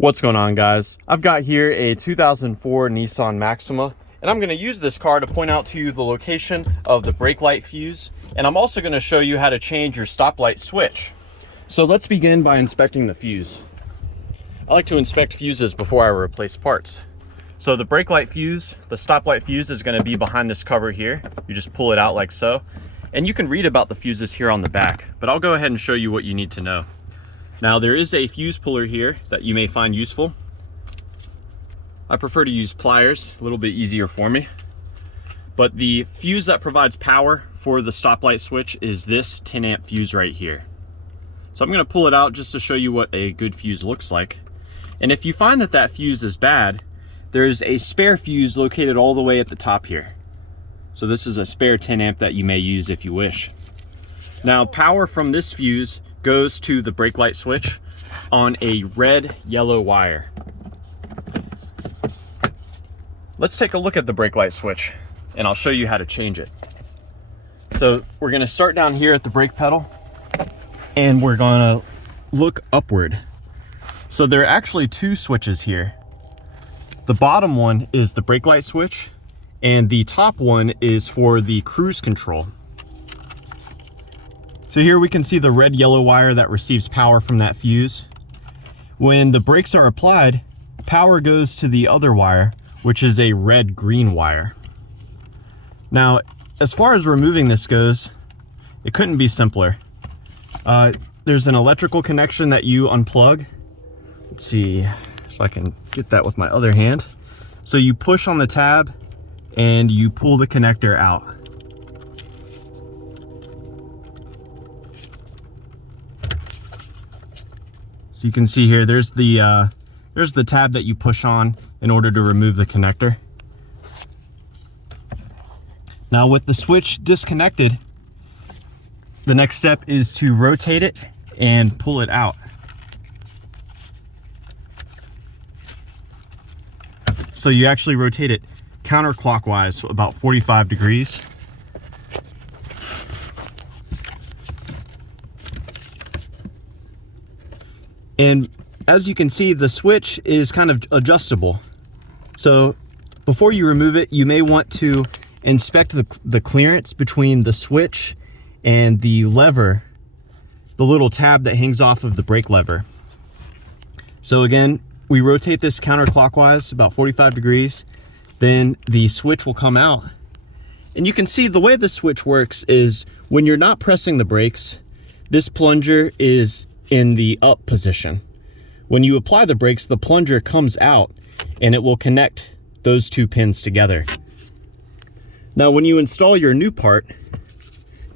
What's going on, guys? I've got here a 2004 Nissan Maxima, and I'm going to use this car to point out to you the location of the brake light fuse, and I'm also going to show you how to change your stoplight switch. So let's begin by inspecting the fuse. I like to inspect fuses before I replace parts. So the brake light fuse, the stoplight fuse, is going to be behind this cover here. You just pull it out like so, and you can read about the fuses here on the back, but I'll go ahead and show you what you need to know. Now, there is a fuse puller here that you may find useful. I prefer to use pliers, a little bit easier for me. But the fuse that provides power for the stoplight switch is this 10 amp fuse right here. So I'm going to pull it out just to show you what a good fuse looks like. And if you find that that fuse is bad, there's a spare fuse located all the way at the top here. So this is a spare 10 amp that you may use if you wish. Now, power from this fuse goes to the brake light switch on a red yellow wire. Let's take a look at the brake light switch and I'll show you how to change it. So we're going to start down here at the brake pedal and we're going to look upward. So there are actually two switches here. The bottom one is the brake light switch and the top one is for the cruise control. So here we can see the red yellow wire that receives power from that fuse. When the brakes are applied, power goes to the other wire, which is a red green wire. Now, as far as removing this goes, it couldn't be simpler. There's an electrical connection that you unplug. Let's see if I can get that with my other hand. So you push on the tab and you pull the connector out. So you can see here, there's the tab that you push on in order to remove the connector. Now with the switch disconnected, the next step is to rotate it and pull it out. So you actually rotate it counterclockwise, so about 45 degrees. And as you can see, the switch is kind of adjustable. So before you remove it, you may want to inspect the clearance between the switch and the lever, the little tab that hangs off of the brake lever. So again, we rotate this counterclockwise about 45 degrees, then the switch will come out. And you can see the way the switch works is when you're not pressing the brakes, this plunger is in the up position. When you apply the brakes, the plunger comes out and it will connect those two pins together. Now, when you install your new part,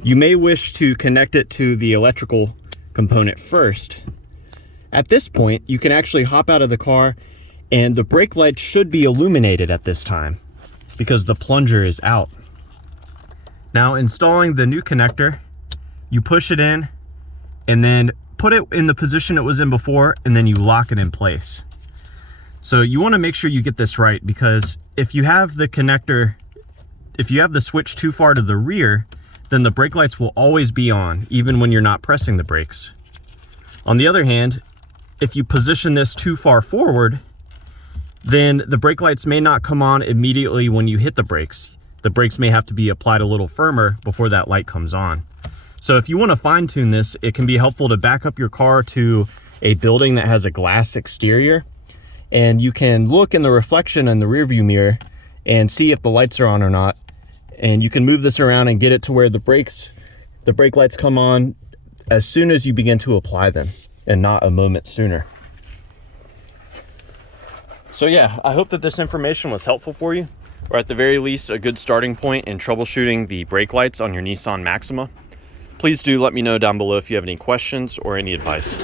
you may wish to connect it to the electrical component first. At this point, you can actually hop out of the car and the brake light should be illuminated at this time because the plunger is out. Now, installing the new connector, you push it in and then put it in the position it was in before, and then you lock it in place. So you want to make sure you get this right, because if you have the connector, if you have the switch too far to the rear, then the brake lights will always be on, even when you're not pressing the brakes. On the other hand, if you position this too far forward, then the brake lights may not come on immediately when you hit the brakes. The brakes may have to be applied a little firmer before that light comes on. So if you want to fine tune this, it can be helpful to back up your car to a building that has a glass exterior, and you can look in the reflection in the rearview mirror and see if the lights are on or not. And you can move this around and get it to where the brake lights come on as soon as you begin to apply them and not a moment sooner. So yeah, I hope that this information was helpful for you, or at the very least a good starting point in troubleshooting the brake lights on your Nissan Maxima. Please do let me know down below if you have any questions or any advice.